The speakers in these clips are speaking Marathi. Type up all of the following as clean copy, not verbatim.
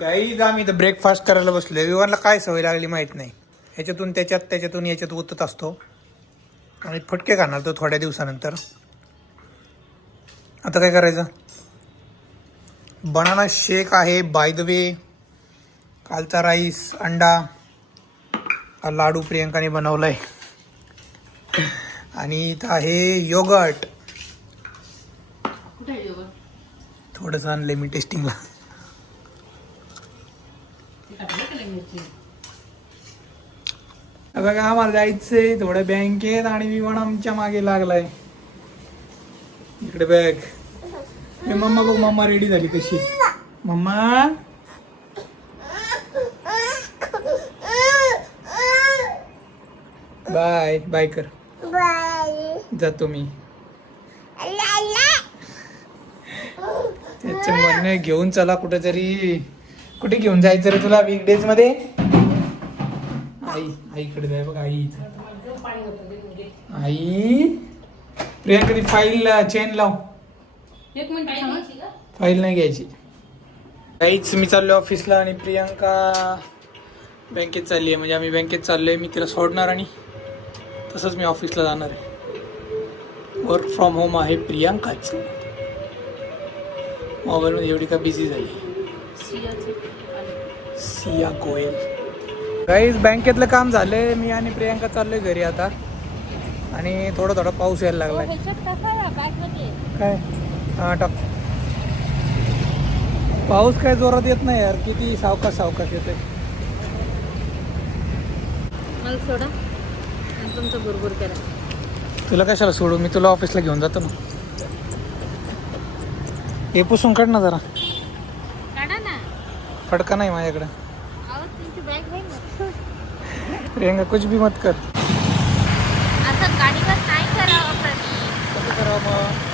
गाईज आम्ही तर ब्रेकफास्ट करायला बसलोय. विवानला काय सवय लागली माहित नाही. ह्याच्यातून त्याच्यात त्याच्यातून याच्यात ओतत असतो आणि फटके खाणार तो थोड्या दिवसानंतर. आता काय करायचं? बनाना शेक आहे बाय द वे. कालचा राईस, अंडा, लाडू प्रियंकाने बनवलाय आणि इथं आहे योगर्ट. थोडंसं आणलंय मी टेस्टिंगला. बघा आम्हाला जायचंय थोडं बँकेत आणि विमान आमच्या मागे लागलाय. इकडे बॅग. मी मम्मा बघ, मम्मा रेडी झाली कशी. मम्मा बाय बाय कर. जातो मी. त्याच्या म्हणणे घेऊन चला कुठेतरी. कुठे घेऊन जायचं रे तुला वीकडेज मध्ये? आईकडे जाय बघ. आई आई प्रियांका ती फाईल चेन लाव. एक मिनिट फाईल नाही घ्यायची. काहीच मी चाललोय ऑफिसला आणि प्रियांका बँकेत चालली आहे. म्हणजे आम्ही बँकेत चाललोय. मी तिला सोडणार आणि तसंच मी ऑफिसला जाणार आहे. वर्क फ्रॉम होम आहे प्रियांकाच. मोबाईलमध्ये एवढी का बिझी झाली. सिया गोयल. काहीच बँकेतलं काम झालंय. मी आणि प्रियांका चाललोय घरी आता. आणि थोडा थोडा पाऊस यायला लागलाय. काय? हा टाक. पाऊस काय जोरात येत नाही यार. किती सावकाश सावकाश येतोय. मला सोडा आणि तुमचं बरोबर करा. तुला कशाला सोडू? मी तुला ऑफिसला घेऊन जातो ना. हे पुसून काढ ना जरा. काढा ना. फडका नाही माझ्याकडे. तुमची बॅग आहे ना. प्रियंका कुछ भी मत कर. असं गाडीवर नाही करावं प्रदीप. कसं करावं मग?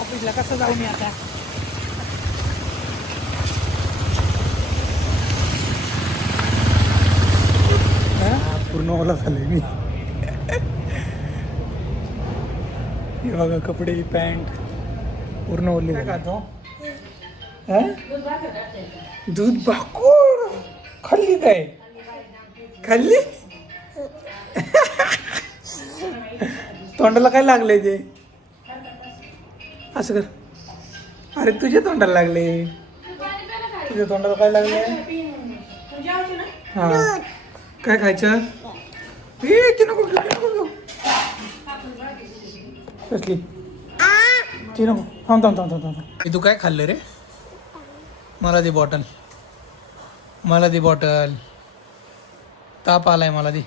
ऑफिसला कसं जाऊ मी आता? पूर्ण ओला झाले मी. हे बघा कपडे, पॅन्ट पूर्ण ओले झाले. दूध भाकूर खाल्ली काय? खाल्ली? तोंडाला काय लागले ते? असं कर. अरे तुझ्या तोंडाला लागले. तुझ्या तोंडाला काय लागले? हा काय खायचं? ती नको घेऊ, ती नको घेऊ. कसली? ती नको. थांब थांब थांब थांब थांब. तू काय खाल्लं रे? मला दे बॉटल. मला दे बॉटल. ताप आलाय मला दे.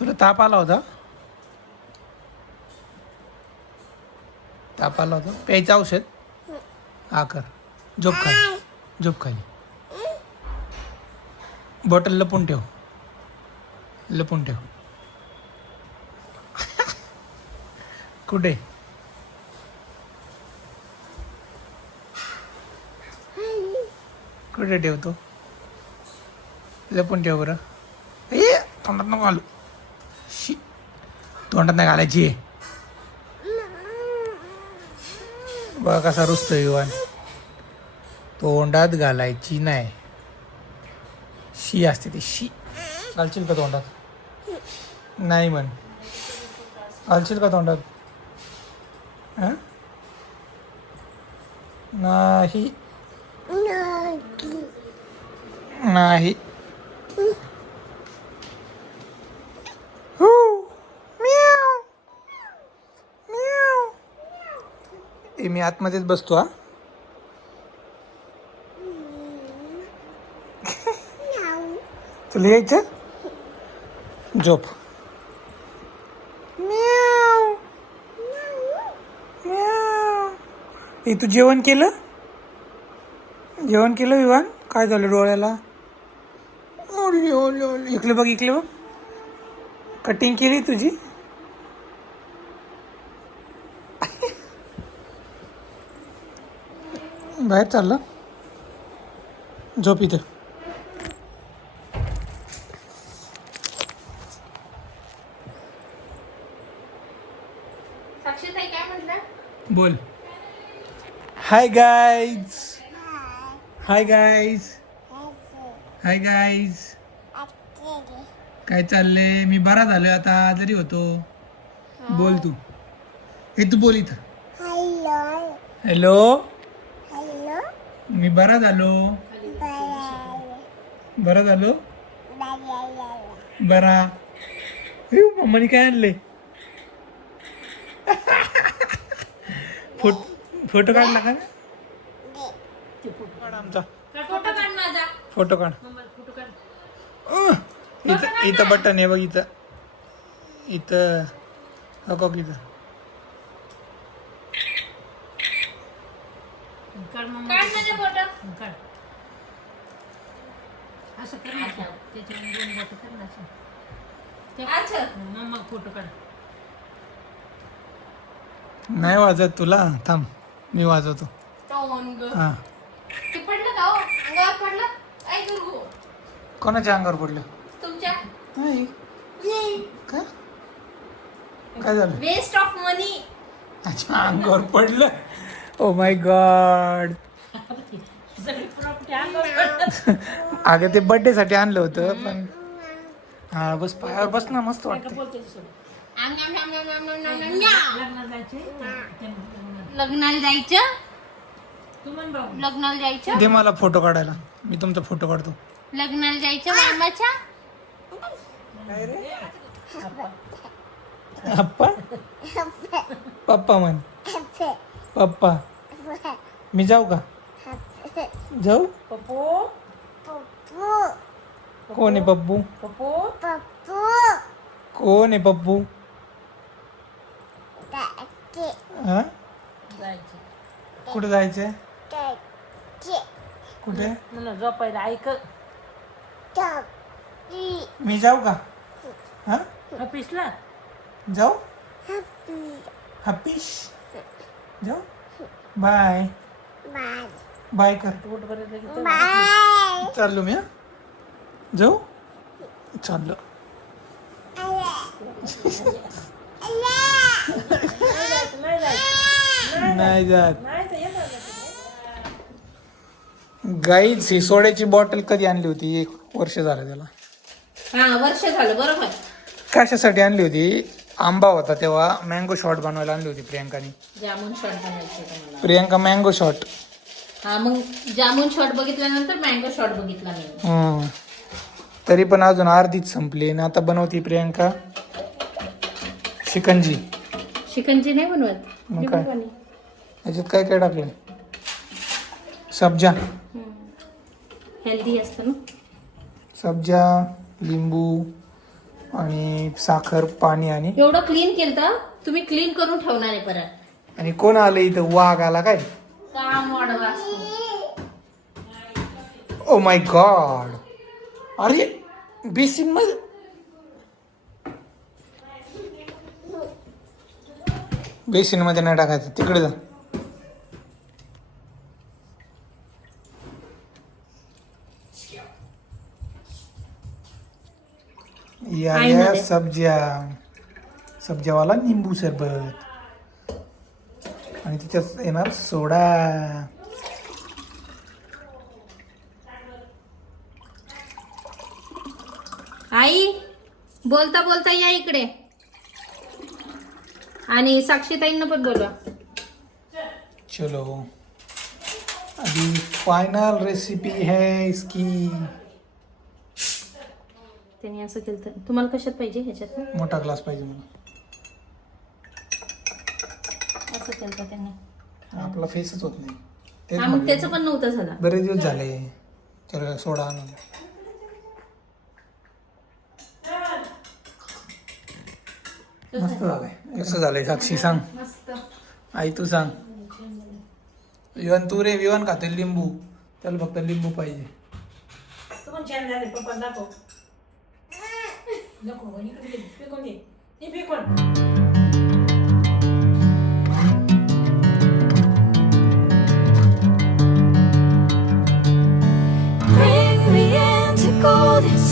तुला ताप आला होता? ताप आला होता? प्यायचं औषध? हा कर. झोप खाली. झोप खाली. बॉटल लपून ठेव. लपून ठेव. कुठे? कुठे ठेवतो? लपून ठेव बरं. तोंडात नको घालू. शी तोंडात नाही घालायची. बघा कसा रुसतोय विवान. तोंडात घालायची नाही. शी असते ती. शी घालशील का तोंडात? नाही म्हण. घालशील का तोंडात? नाही नाही. मी आतमध्येच बसतो. हा तुला यायचं? झोप. तू जेवण केलं? जेवण केलं विवान? काय झालं डोळ्याला? ओले ओले ओले. इकडे बघ, इकडे बघ. कटिंग केली तुझी? बाहेर चाललं? झोप इथं. साक्षीताई काय म्हटलं? बोल. Hi guys. Hi guys. Hi guys. काय चाललंय? मी बरा झालोय आता, आजारी होतो. बोल तू. हे तू बोल इथं. हॅलो. मी बरा झालो. बरा झालो. बरा. मम्माने काय आणले? फोटो काढला का? काढ आमचा फोटो काढ माझा. फोटो काढ. फोटो काढ. इथं इथं बटन आहे बघ. इथं इथं हो इथं. काढ माझे फोटो. काढ. असं कर ना. त्याच्यावर दोन बोटं कर ना असं. अच्छा. मम्मा फोटो काढ. नाही वाजत तुला? थांब मी वाजवतो. हा. ते पडलं का हो? अंगावर पडलं? काय करू? कोणाच्या अंगावर पडलं? तुमच्या. नाही. काय काय झालं? वेस्ट ऑफ मनी. अच्छा, अंगावर पडलं. Oh my God. अगं ते बर्थडे साठी आणलं होतं पण. हा बस पायावर बस ना, मस्त वाटतं. लग्नाला जायचं. लग्नाला जायचं. दे मला फोटो काढायला, मी तुमचा फोटो काढतो. लग्नाला जायचं मामाच्या. अप्पा पप्पा म्हण. पप्पा. मी जाऊ का? जाऊ. पप्पू. कोण आहे पप्पू? पप्पू. कोण आहे पप्पू? हा? कुठे जायचंय? कुठे? म्हणून झोपायला ऐक. मी जाऊ का? हा? ऑफिसला जाऊ. हॅपीश जाऊ. बाय बाय कर. चाललो मी. जाऊ. चाललो. नाही जात. गाईच ही सोड्याची बॉटल कधी आणली होती? 1 वर्ष झालं त्याला. हा वर्ष झालं. बरोबर. कशासाठी आणली होती? आंबा होता तेव्हा, मँगो शॉट बनवायला आणली होती प्रियंकाने. जामून शॉट बनायचं होतं मला. Priyanka mango shot. हा मग जामून शॉट बघितल्यानंतर मँगो शॉट बघितला मी. तरी पण अजून अर्धीच संपली आणि आता बनवती प्रियंका शिकंजी. शिकंजी नाही बनवत. मग काय याच्यात काय काय टाकलं? सब्जा. हेल्दी असतं ना. सब्जा, लिंबू आणि साखर, पाणी. आणि एवढं क्लीन केलं तुम्ही? क्लीन करून ठेवणार आहे परत? आणि कोण आलं इथं? वाघ आला काय? काम वाढवा असतो. Oh my God. अरे बेसिन मध्ये नाही टाकायचं, तिकडे जा. या सब्जावाला निंबू सरबत आणि तिच्यात येणार सोडा. आई बोलता बोलता या इकडे. आणि साक्षीताईंना पण बोलवा. चलो अभी फाइनल रेसिपी है इसकी. त्यांनी असं केलं तर तुम्हाला कशात पाहिजे? ह्याच्यात मोठा ग्लास पाहिजे मला. असं केलं तर त्यांनी. आपला फेसच होत नाही. तेच हा मग म्हटलं. त्याचं पण नव्हतं झालं. बरेच दिवस झाले. चल सोडा आणून. मस्त झालंय. कसं झालंय साक्षी सांग? मस्त. आई तू सांग. विवान तू रे, विवान खाते लिंबू, त्याला फक्त लिंबू पाहिजे. तू पण छान झाले पप्पा दाखव. नको इकडे दे, फेकून दे हे फेकून Bring me into golden sun.